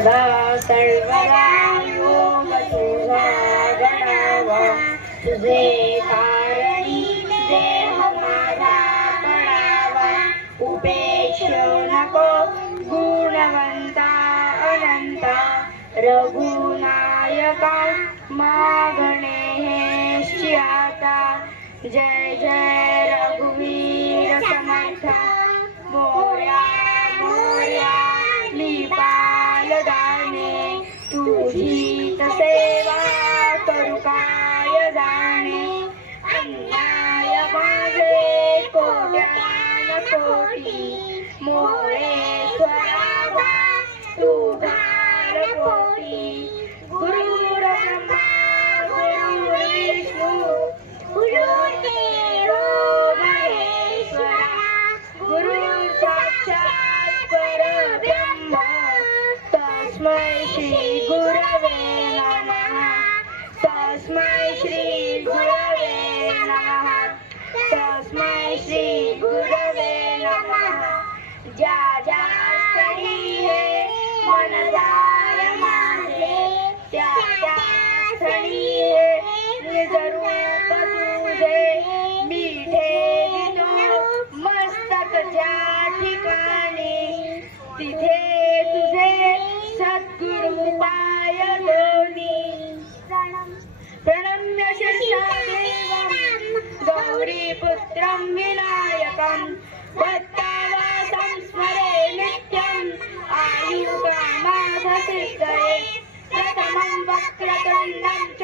सदा सर्वदा योग तुझा गणावा, तुझे कारणी देह माझा पडावा. उपेक्षो नको गुणवंता अनंता, रघुनायका मागणे हेची आता. जय जय रघुवीर समर्था, मोरया मोरया निपाल दाने. तुझी सेवा करू काय जाणे, अन्याय माझे कोट्यान कोटी. मोरेश्वरा तुझा कोटी. गुरुर ब्रह्मा गुरुर्विष्णू गुरुर्देव महेश्वरा, गुरु साक्षात परब्रह्म. तस्मै श्री गुरवे नमः, तस्मै श्री गुरवे नमः, तस्मै श्री गुरवे नमः. ज्या ज्या स्थळी हे मन जाय माझे, त्या त्या स्थळी हे निज रूप तुझे. मी ठेवितो मस्तक ज्या ठिकाणी, तिथे तुझे सद्गुरु पाय दोन्ही. प्रणम्य शिष्यादेवं गौरीपुत्रं विनायकं, भक्तावासं स्मरे नित्यं. आयुर्कामार्थसिद्धये प्रथमं वक्रतुण्डं च,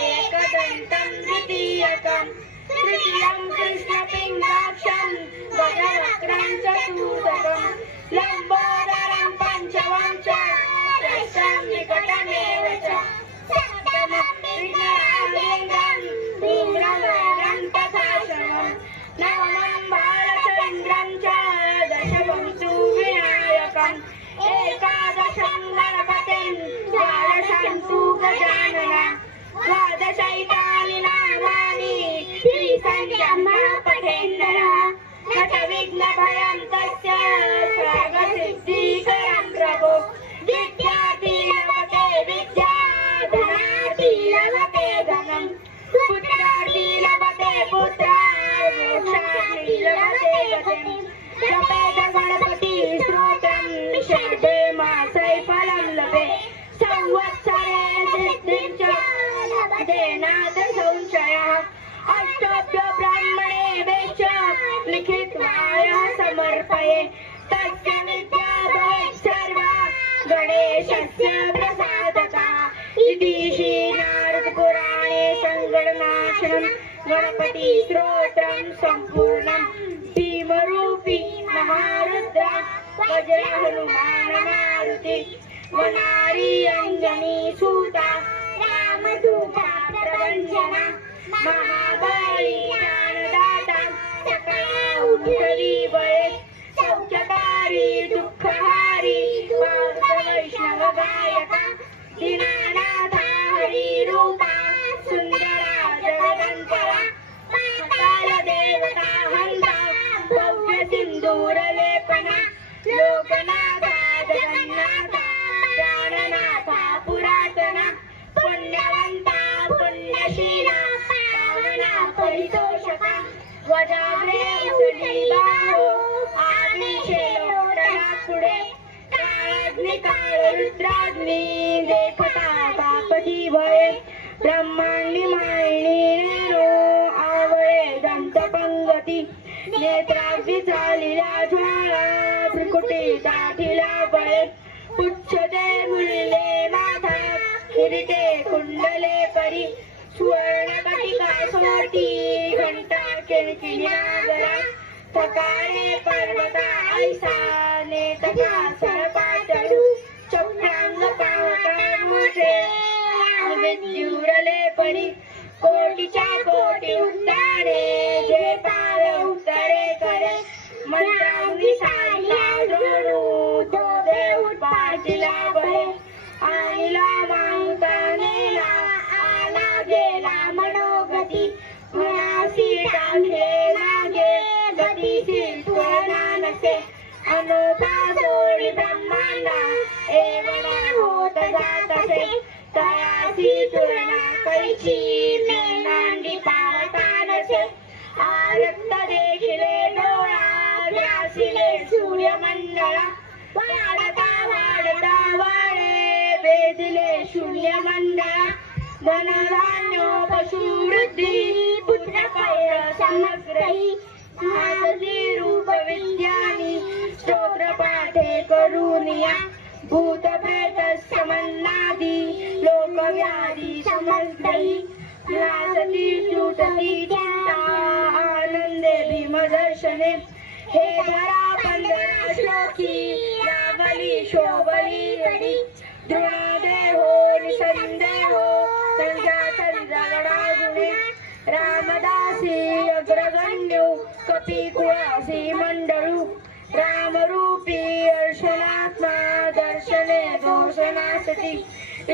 एकदन्तं द्वितीयकं, तृतीयं कृष्णपिङ्गाक्षं, गजवक्त्रं चतुर्थकं, लम्बोदरं पञ्चमं च, षष्ठं निकटमेव च, सप्तमं विघ्नराजेन्द्रं, धूम्रवर्णं तथाशवं, नवमं बालचन्द्रं च, दशमं तु विनायकम्, एकादशं गणपतिं, द्वादशं तु गजाननं, द्वादशैतानि नामानि त्रिसङ्ख्यं पठेन्नरः. नटविघ्नभयं तस्य सर्वसिद्धिकरं प्रभो. विद्यार्थी लभते विद्या, धनार्थी लभते धनं, पुत्रार्थी लभते पुत्रा, मोक्षार्थी लभते गतिं. जपेत गणपती स्तोत्रं, शर्धे मासै फलं लभे. संवत्सरे सिद्धिं च लभते नाथ संशयः. अष्टभ्यो ब्राह्मणेभ्यश्च लिखित्वाय समर्पये. तस्य विद्या भवेत् सर्वा गणेशस्य प्रसादतः. इति श्री नारदपुराणे संगणनाशनं गणपति स्तोत्रं सम्पूर्णं. भीमरूपी महारुद्र वज्र हनुमान मारुति, वनारी अंजनी सूता, रामदूता प्रभंजना. महाबली ज्ञानदाता, सकळ उद्धरी बळे. सौख्यकारी दुःखहारी, पार्थ वैष्णव गायका. दीनानाथा हरी रूपा, सुंदरा जगदंतरा. महाकाल देवता हंता, भव्य सिंदूर लेपना. लोकनाथा जगन्नाथा, प्राणनाथा पुरातना. पुण्यवंता पुण्यशीला, पावना परितोषका. वजाग्रे उसळी बाहो, आदिशे लोटला पुढे. काळाग्नी काळ रुद्राग्नी, देखता पापती भये. ब्रह्मांडी मायणी रेणो, आवळे दंत पंगती. नेत्राग्नी चालिला ज्वाळा, भ्रुकुटी दाठिला बळे. उच्चते मुळले माथा, किरीटे कुंडले परी. सुवर्णकटिका सोटी, घंटा किणकिणी नागरा. थकारे पर्वता ऐसा, नेतका सरपा चढू. चक्रांग पावटा मोठे, विद्युरले परी. कोटीच्या कोटी उद्दाने, जे पार उत्तरे करे. मंत्राग्नी साधला जोडू, तो देव पाठीला बळे. आईला मावता नेला, आला गेला मनोगती. मनासी टाकले लागे, गतिशील तुळना नसे. अनोखा सोडी ब्रह्मांडा, एवढा जात असे तयासी तुलना कैची मेनांडी पाहता नसे आरक्त देखिले डोळा व्यासिले सूर्यमंडळा वाढता वाढता वाढे वेदिले शून्य मंडळा धनधान्य पशुवृद्धी पुत्र पैर समग्रही भासती रूप विद्यानी स्तोत्र पाठे करुनिया भूत प्रेत समन्नादी लोकव्याधी समस्तही नासती सुटती चिंता आनंदे भीमदर्शने हे धरा पंधरा श्लोकी यावली शोभली घडी दृढदेहो निसंदेहो संध्या रामदासी अग्रगण्यो कपिकुळासी मंडळू रामरूपी अर्शनात्मा दर्शने दोषनासती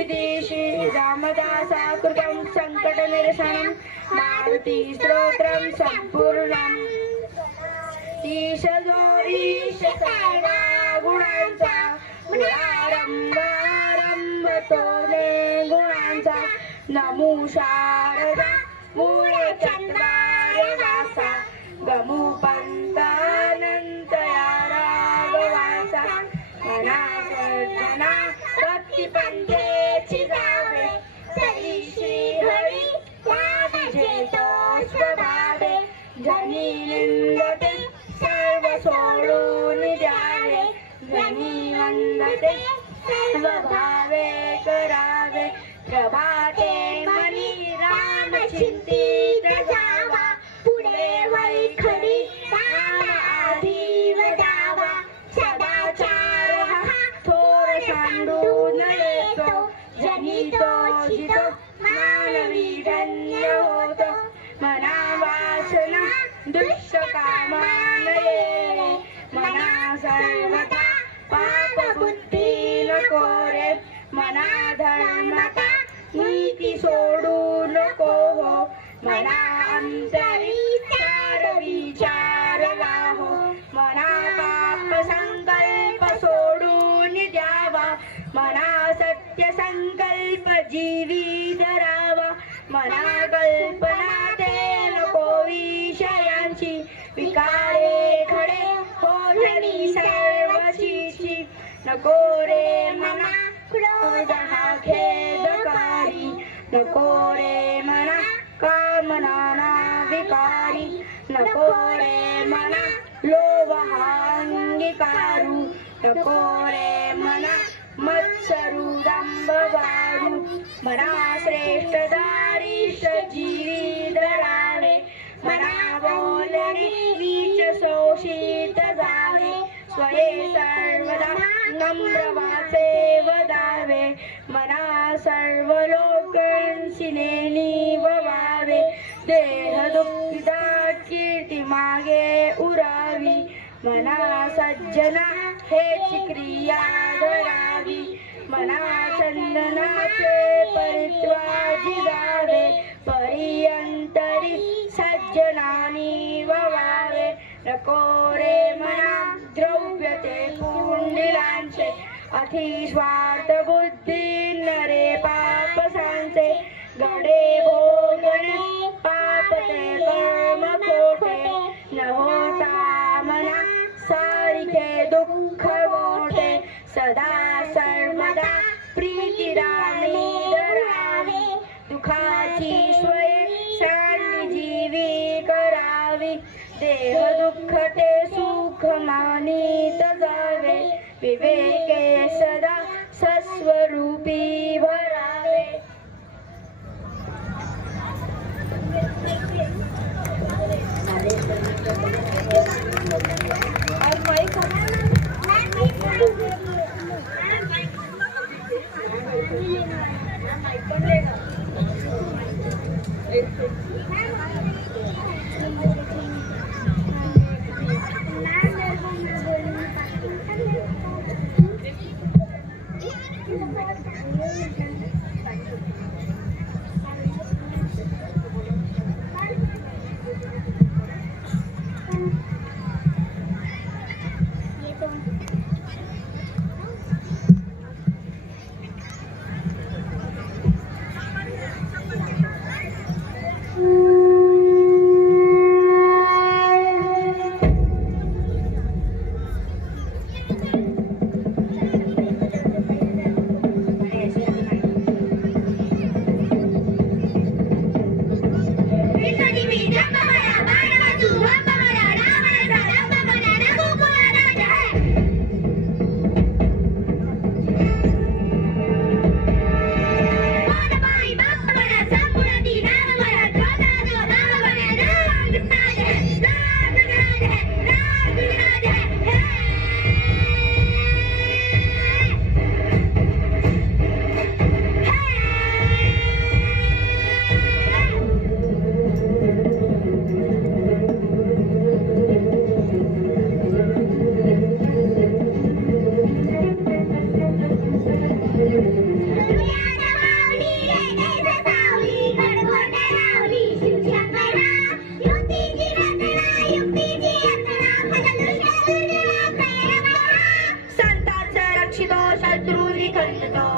इति श्री रामदासा कृतं संकटनिरसनं मारुती स्तोत्रं संपूर्णम् ईश जो ईश सर्वा गुणांचा गुणारंभ आरंभ तोने गुणांचा नमो शारदा मूळ चंद्रारे वासा गमू पंतानंत या राघवाचा मना सर्जना भक्ती पंथेची जावे तरी श्री हरी वादिजेतो स्वभावे जनी निंदते सर्व सोडून द्यावे जनी वंदते सर्व भावे करावे प्रभाते मनी राम चिंतित जावा पुढे वैखरी राम आधी वदावा सदाचार हा थोर सांडून येतो जनितो जितो मानवी धन्य होतो मना वासना दुष्ट कामान येणे मना सर्वथा पाप बुद्धी नको रे मना धर्मता नीती सोडू नको हो मना अंतरी चार विचार लाहो मना पाप संकल्प सोडून द्यावा मना सत्य संकल्प जीवी धरावा मना कल्पना ते नको विषयांची विकारे खडे होधनी सर्वची नको रे मना क्रोध हा खेदकारी नको रे मना कामना विकारी नको रे मना लोभ हा अंगीकारू नको रे मना मत्सरू दंभवारू मना श्रेष्ठ दारिष्ट जीवी धरावे मना बोलणे नीच शोषित जावे स्वये सर्वदा नम्र वाचे वदावे मना सर्व लोकांची नेणी ववावे देह दुःखिता कीर्ती मागे उरावी मना सज्जना हेची क्रिया धरावी मना चंदनाचे परित्वाजी गावे परियंतरी सज्जनानी ववावे नको रे मना द्रव्य ते पुंडिलांचे अति स्वार्थ बुद्धी नरे पाप सांचे गडे भोगणे पाप ते कर्म खोटे न होता मना सारिखे दुःख मोठे सदा सर्वदा प्रीती रामी धरावी दुःखाची स्वय सांडी जीवी करावी देह दुःख ते सुख मानित जावे विवेके सदा सस्वरूपी भरावे शत्रू निखंडितो